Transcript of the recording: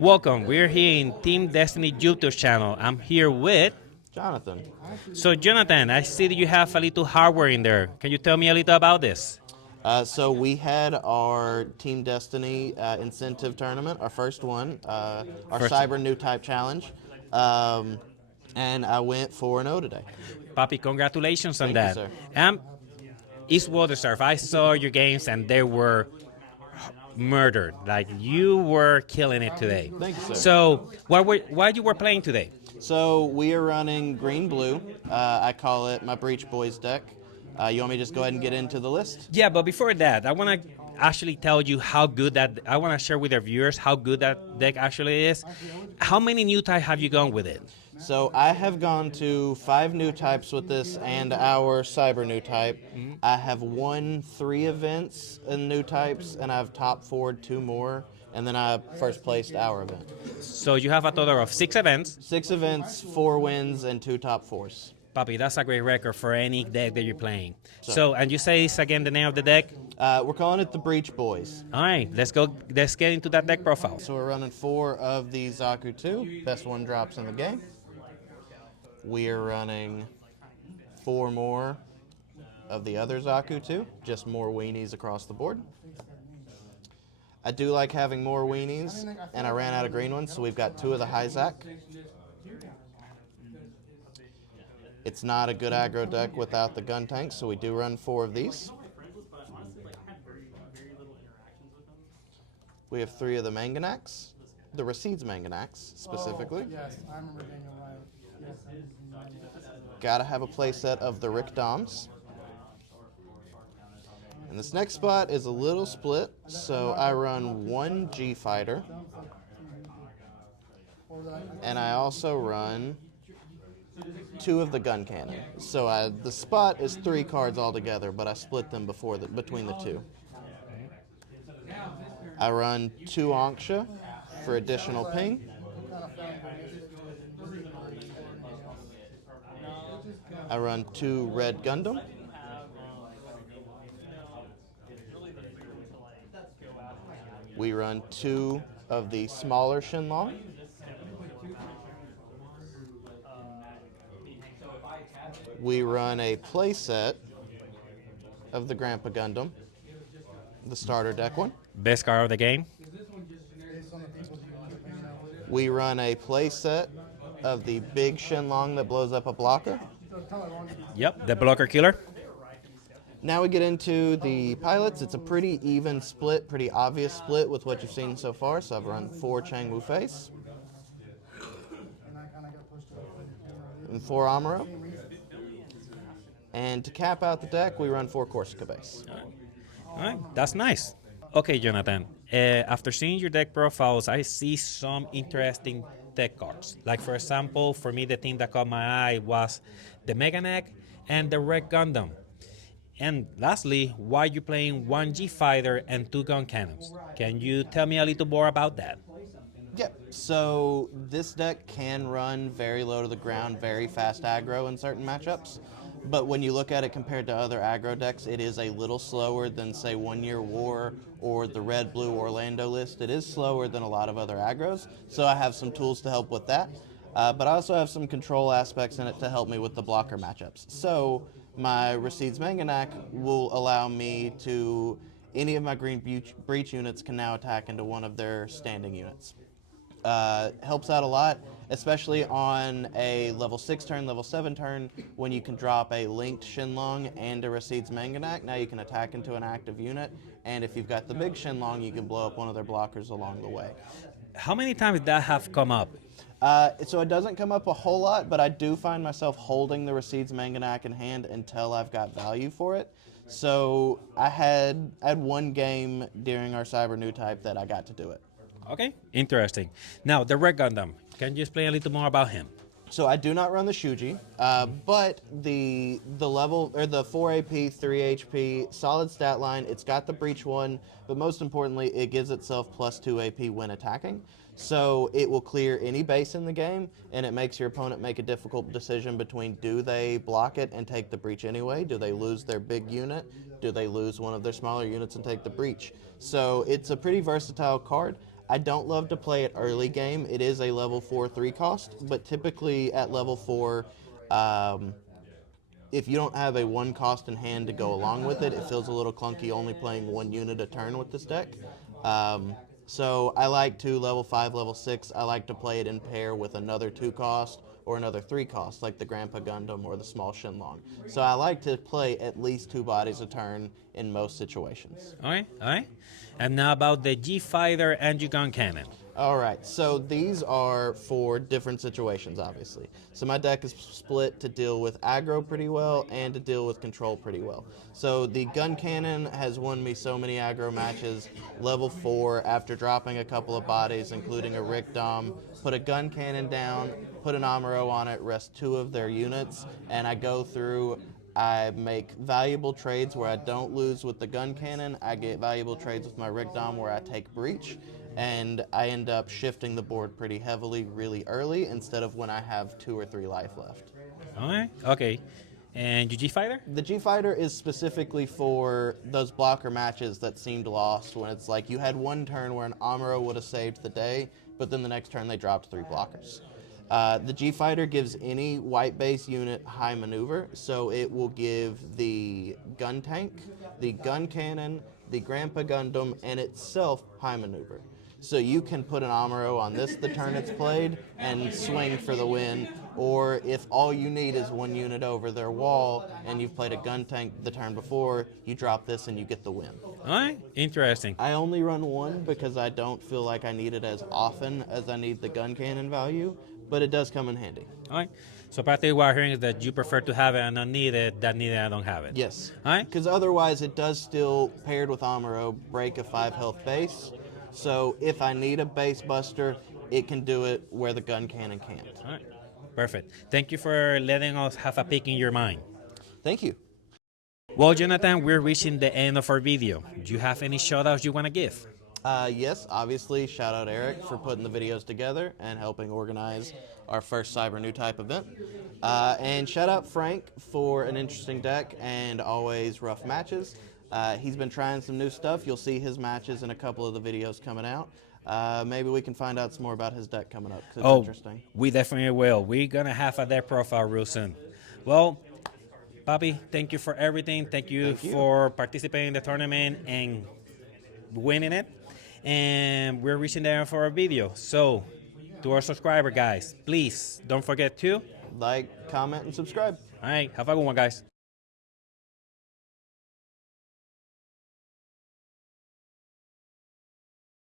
Welcome. We're here in Team Destiny YouTube channel. I'm here with. Jonathan. So, Jonathan, I see that you have a little hardware in there. Can you tell me a little about this? So we had our Team Destiny incentive tournament, our first one, our First, Cyber New Type Challenge, um, and I went 4-0 today. Papi, congratulations on Thank you, that. sir. It's well deserved. I saw your games and they were murdered. Like you were killing it today. Thank you, sir. So, why you were playing today? So we are running green-blue. I call it my Breach Boys deck. You want me to just go ahead and get into the list? Yeah, but before that, I want to actually tell you how good that. I want to share with our viewers how good that deck actually is. How many new type have you gone with it? So I have gone to 5 new types with this and our Cyber New Type. I have won 3 events in new types, and I've top 4'd 2 more, and then I first placed our event. So you have a total of 6 events. 6 events, 4 wins, and 2 top 4s. Papi, that's a great record for any deck that you're playing. So, and you say it's again the name of the deck? We're calling it the Breach Boys. All right, let's go. Let's get into that deck profile. So we're running 4 of the Zaku 2, best one drops in the game. We are running 4 more of the other Zaku 2, just more weenies across the board. I do like having more weenies, and I ran out of green ones, so we've got 2 of the Hyzak. It's not a good aggro deck without the gun tanks, so we do run 4 of these. We have 3 of the Manganax, the Recedes Manganax specifically. Yes, I remember Daniel Ryan. Gotta have a playset of the Rick Doms. And this next spot is a little split, so I run 1 G Fighter. And I also run 2 of the gun cannon. So the spot is 3 cards altogether, but I split them between the 2. I run 2 Onksha for additional ping. I run 2 Red Gundam. We run 2 of the smaller Shenlong. We run a playset of the Grandpa Gundam, the starter deck one. Best card of the game. We run a playset of the big Shenlong that blows up a blocker. Yep, the blocker killer. Now we get into the pilots. It's a pretty even split, pretty obvious split with what you've seen so far. So I've run 4 Chang Wu Face and 4 Amuro. And to cap out the deck, we run 4 Corsica base. All right, that's nice. Okay, Jonathan. After seeing your deck profiles, I see some interesting deck cards. Like, for example, for me, the thing that caught my eye was the Meganeck and the Red Gundam. And lastly, why you playing 1 G Fighter and 2 gun cannons? Can you tell me a little more about that? Yeah, so this deck can run very low to the ground, very fast aggro in certain matchups. But when you look at it compared to other aggro decks, it is a little slower than, say, 1 Year War or the Red-Blue Orlando list. It is slower than a lot of other aggros, so I have some tools to help with that. But I also have some control aspects in it to help me with the blocker matchups. So my Recedes Manganack will allow me to, any of my green breach units can now attack into one of their standing units. Helps out a lot, especially on a level 6 turn, level 7 turn, when you can drop a linked Shenlong and a Recedes Manganack. Now you can attack into an active unit, and if you've got the big Shenlong, you can blow up one of their blockers along the way. How many times that have come up? So it doesn't come up a whole lot, but I do find myself holding the Recedes Manganack in hand until I've got value for it. So I had 1 game during our Cyber New Type that I got to do it. Okay, interesting. Now, the Red Gundam. Can you explain a little more about him? So I do not run the Shuji, but the level, or the 4 AP, 3 HP, solid stat line. It's got the breach 1, but most importantly, it gives itself +2 AP when attacking. So it will clear any base in the game, and it makes your opponent make a difficult decision between, do they block it and take the breach anyway? Do they lose their big unit? Do they lose one of their smaller units and take the breach? So it's a pretty versatile card. I don't love to play it early game. It is a level 4/3 cost, but typically at level 4, um, if you don't have a 1 cost in hand to go along with it, it feels a little clunky only playing 1 unit a turn with this deck. So I like to level 5, level 6, I like to play it in pair with another 2 cost or another 3 cost, like the Grandpa Gundam or the Small Shenlong. So I like to play at least 2 bodies a turn in most situations. All right, all right. And now about the G Fighter and Gun Cannon. All right, so these are for different situations, obviously. So my deck is split to deal with aggro pretty well and to deal with control pretty well. So the gun cannon has won me so many aggro matches. Level 4, after dropping a couple of bodies, including a Rick Dom, put a gun cannon down, put an Amuro on it, rest 2 of their units, and I go through. I make valuable trades where I don't lose with the gun cannon. I get valuable trades with my Rick Dom where I take breach, and I end up shifting the board pretty heavily really early instead of when I have 2 or 3 life left. All right, okay. And your G Fighter? The G Fighter is specifically for those blocker matches that seemed lost when it's like you had one turn where an Amuro would have saved the day, but then the next turn they dropped 3 blockers. The G Fighter gives any white base unit high maneuver, so it will give the gun tank, the gun cannon, the Grandpa Gundam, and itself high maneuver. So you can put an Amuro on this the turn it's played and swing for the win, or if all you need is 1 unit over their wall and you've played a gun tank the turn before, you drop this and you get the win. All right, interesting. I only run 1 because I don't feel like I need it as often as I need the gun cannon value, but it does come in handy. All right. So practically what I'm hearing is that you prefer to have it and not need it, that need it, I don't have it. Yes. All right. Because otherwise it does still, paired with Amuro, break a 5 health base. So if I need a base buster, it can do it where the gun cannon can't. All right. Perfect. Thank you for letting us have a peek in your mind. Thank you. Well, Jonathan, we're reaching the end of our video. Do you have any shout-outs you want to give? Yes, obviously, shout out Eric for putting the videos together and helping organize our first Cyber New Type event. And shout out Frank for an interesting deck and always rough matches. He's been trying some new stuff. You'll see his matches in a couple of the videos coming out. Maybe we can find out some more about his deck coming up, 'cause it's interesting. We definitely will. We're going to have a deck profile real soon. Well, Bobby, thank you for everything. Thank you for participating in the tournament and winning it. And we're reaching the end for our video. So, to our subscriber guys, please don't forget to Like, comment, and subscribe. all right, have a good one, guys.